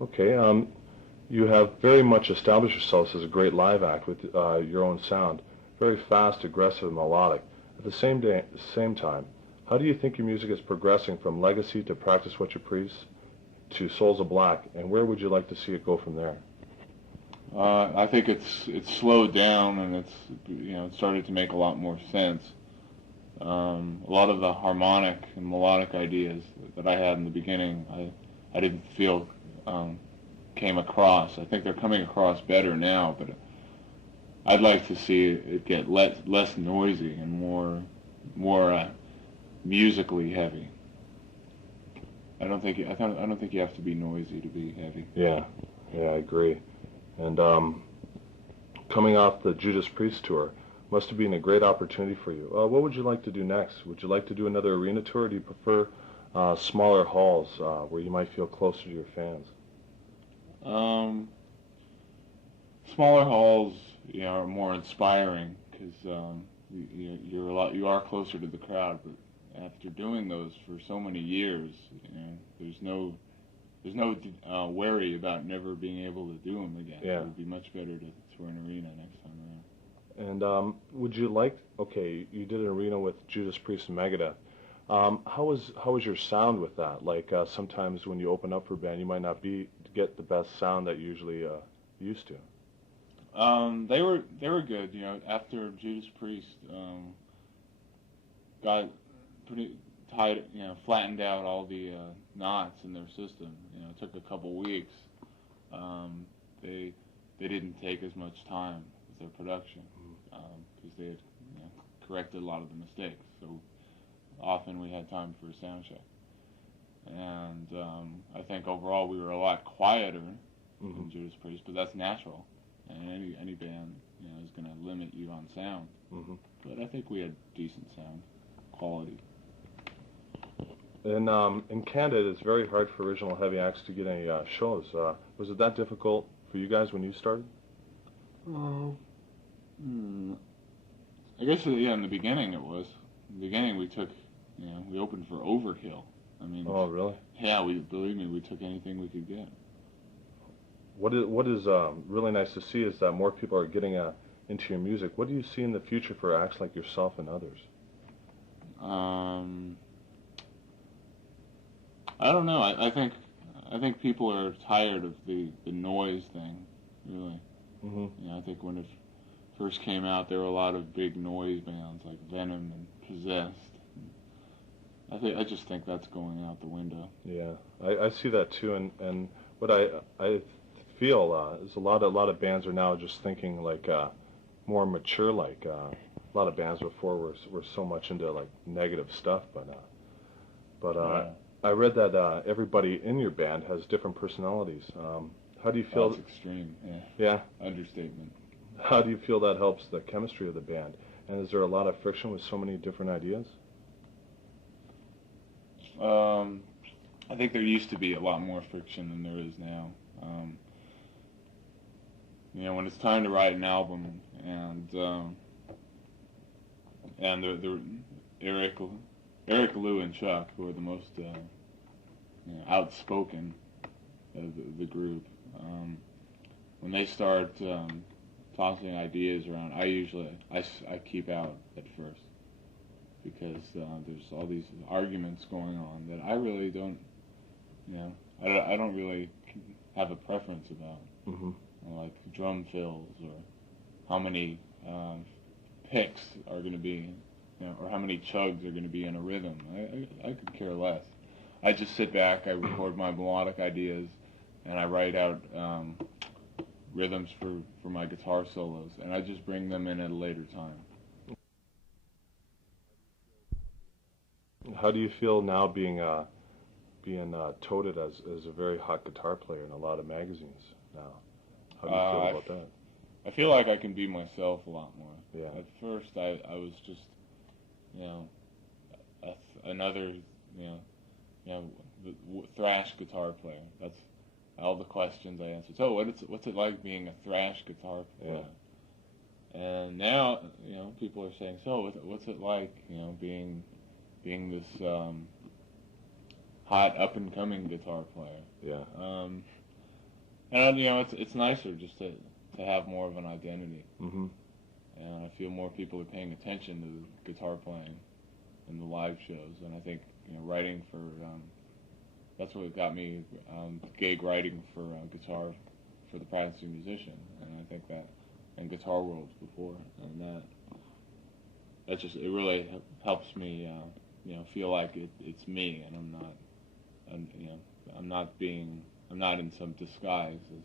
Okay. You have very much established yourselves as a great live act with your own sound, very fast, aggressive, and melodic. At the same time, how do you think your music is progressing from Legacy to Practice What You Preach to Souls of Black, and where would you like to see it go from there? I think it's slowed down, and it's it started to make a lot more sense. A lot of the harmonic and melodic ideas that I had in the beginning, I didn't feel came across. I think they're coming across better now, but I'd like to see it get less noisy and more musically heavy. I don't think you have to be noisy to be heavy. Yeah, I agree. And coming off the Judas Priest tour must have been a great opportunity for you. What would you like to do next? Would you like to do another arena tour, or do you prefer smaller halls where you might feel closer to your fans? Smaller halls, are more inspiring because you are closer to the crowd. But after doing those for so many years, there's no worry about never being able to do them again. Yeah. It would be much better to tour an arena next time around. And would you like? Okay, you did an arena with Judas Priest and Megadeth. How was your sound with that? Like sometimes when you open up for a band, you might not get the best sound that you usually used to. They were good. After Judas Priest got pretty tight, flattened out all the knots in their system. It took a couple weeks. They didn't take as much time with their production because they had corrected a lot of the mistakes. So often we had time for a sound check. And I think overall we were a lot quieter than Judas Priest, but that's natural. And any band is going to limit you on sound. But I think we had decent sound quality. In Canada, it's very hard for original heavy acts to get any shows. Was it that difficult for you guys when you started? I guess in the beginning it was. In the beginning we took, we opened for Overkill. I mean. Oh, really? Yeah, believe me, we took anything we could get. What is really nice to see is that more people are getting into your music. What do you see in the future for acts like yourself and others? I don't know. I think people are tired of the noise thing, really. I think when it first came out, there were a lot of big noise bands like Venom and Possessed. I just think that's going out the window. Yeah, I see that too, and what I feel is a lot of bands are now just thinking like more mature. Like a lot of bands before were so much into like negative stuff, but Yeah. I read that everybody in your band has different personalities. How do you feel? That's extreme. Yeah. Understatement. How do you feel that helps the chemistry of the band? And is there a lot of friction with so many different ideas? I think there used to be a lot more friction than there is now. When it's time to write an album, and the Eric, Lou, and Chuck, who are the most outspoken of the group, when they start tossing ideas around, I keep out at first because there's all these arguments going on that I really don't, I don't really have a preference about. Like drum fills or how many picks are going to be, or how many chugs are going to be in a rhythm. I could care less. I just sit back, I record my melodic ideas, and I write out rhythms for my guitar solos, and I just bring them in at a later time. How do you feel now being touted as a very hot guitar player in a lot of magazines now? How do you feel about that? I feel like I can be myself a lot more. Yeah. At first, I was just, another, thrash guitar player. That's all the questions I answered. So, what's it like being a thrash guitar player? Yeah. And now, people are saying, so what's it like, being this hot up and coming guitar player? Yeah. And it's nicer just to have more of an identity. Mm-hmm. And I feel more people are paying attention to the guitar playing in the live shows. And I think writing for that's what got me gig writing for guitar for the practicing musician. And I think that and Guitar World before, and that just it really helps me feel like it's me, and I'm not in some disguise as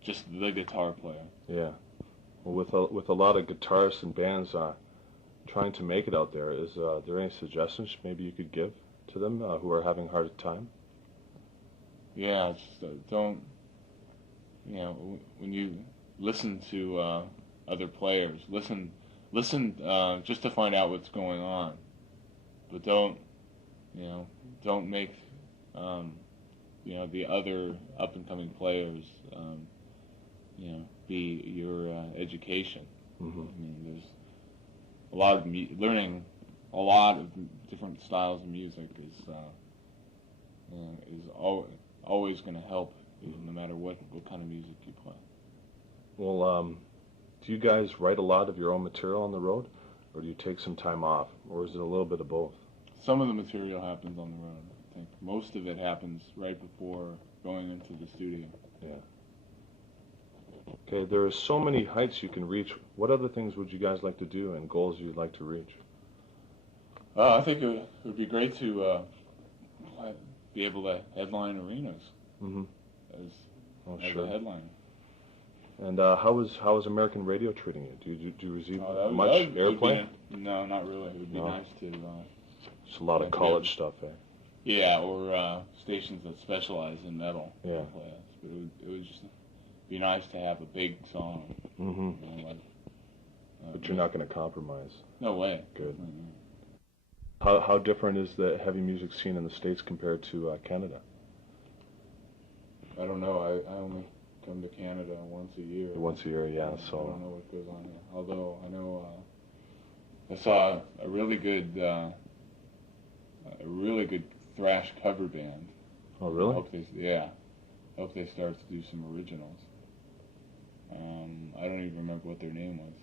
just the guitar player. Yeah. Well, with a lot of guitarists and bands trying to make it out there, is there any suggestions maybe you could give to them who are having a hard time? Yeah, just don't. When you listen to other players, listen just to find out what's going on, but don't make the other up and coming players be your education. Mm-hmm. I mean, there's a lot of learning a lot of different styles of music is always going to help, no matter what kind of music you play. Well, do you guys write a lot of your own material on the road, or do you take some time off, or is it a little bit of both? Some of the material happens on the road. I think most of it happens right before going into the studio. Yeah. Okay, there are so many heights you can reach. What other things would you guys like to do and goals you'd like to reach? I think it would be great to be able to headline arenas as a headliner. And how is American radio treating you? Do you receive much airplay? No, not really. It would be nice to. It's a lot of college stuff, eh? Yeah, or stations that specialize in metal. Yeah. Play us. But it would just be nice to have a big song. Mm-hmm. But you're not going to compromise. No way. Good. How different is the heavy music scene in the States compared to Canada? I don't know. I only come to Canada once a year. Once a year, yeah. So I don't know what goes on here. Although I know I saw a really good thrash cover band. Oh, really? I hope they start to do some originals. I don't even remember what their name was.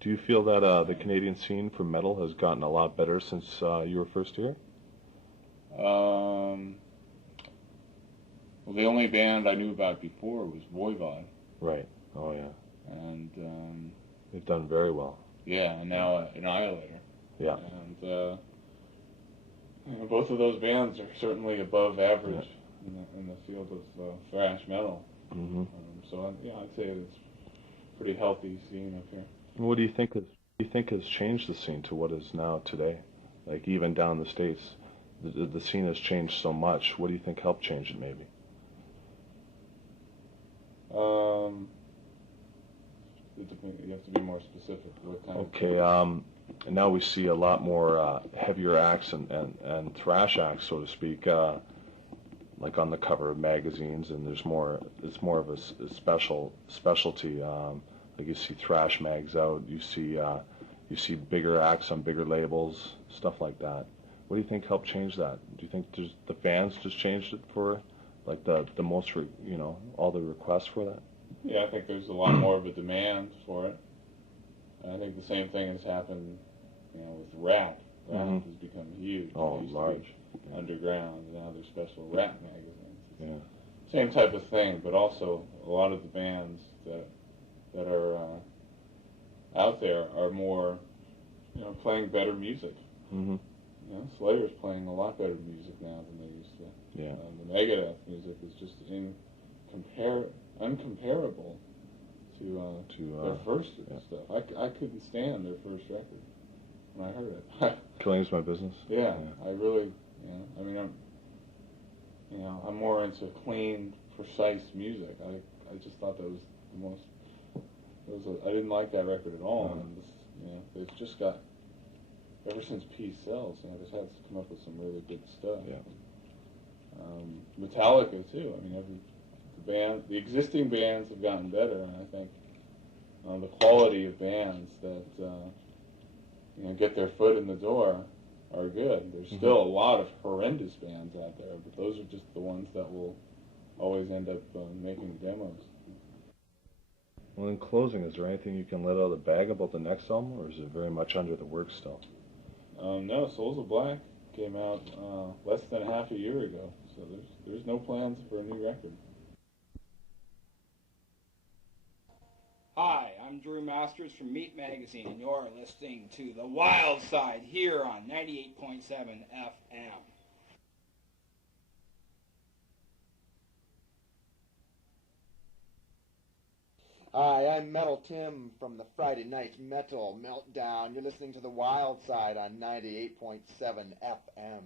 Do you feel that the Canadian scene for metal has gotten a lot better since you were first here? Well, the only band I knew about before was Voivod. Right. Oh, yeah. And they've done very well. Yeah, and now Annihilator. Yeah. And both of those bands are certainly above average in the field of thrash metal. Mm-hmm. So I'd say it's a pretty healthy scene up here. What do you think has changed the scene to what is now today? Like even down the States, the scene has changed so much. What do you think helped change it, maybe? You have to be more specific. What kind of... And now we see a lot more heavier acts and thrash acts, so to speak, like on the cover of magazines, and it's more of a specialty. Like you see thrash mags out, you see bigger acts on bigger labels, stuff like that. What do you think helped change that? Do you think the fans just changed it for, like the most, all the requests for that? Yeah, I think there's a lot more of a demand for it. And I think the same thing has happened, with rap. Rap has become huge. Oh, large. Underground, and now there's special rap magazines. Yeah. Same type of thing, but also a lot of the bands that are out there are more, playing better music. Mm-hmm. Slayer's playing a lot better music now than they used to. Yeah. The Megadeth music is just uncomparable to their first stuff. I couldn't stand their first record when I heard it. Killing's My Business. Yeah, I really. I mean, I'm more into clean, precise music. I just thought that was the most. I didn't like that record at all, and they've just got. Ever since Peace Sells, they've had to come up with some really good stuff. Yeah. Metallica too. I mean, the existing bands have gotten better, and I think the quality of bands that get their foot in the door are good. There's still a lot of horrendous bands out there, but those are just the ones that will always end up making demos. Well, in closing, is there anything you can let out of the bag about the next album, or is it very much under the works still? No, Souls of Black came out less than half a year ago, so there's no plans for a new record. Hi, I'm Drew Masters from Meat Magazine, and you're listening to The Wild Side here on 98.7 FM. Hi, I'm Metal Tim from the Friday Night Metal Meltdown. You're listening to The Wild Side on 98.7 FM.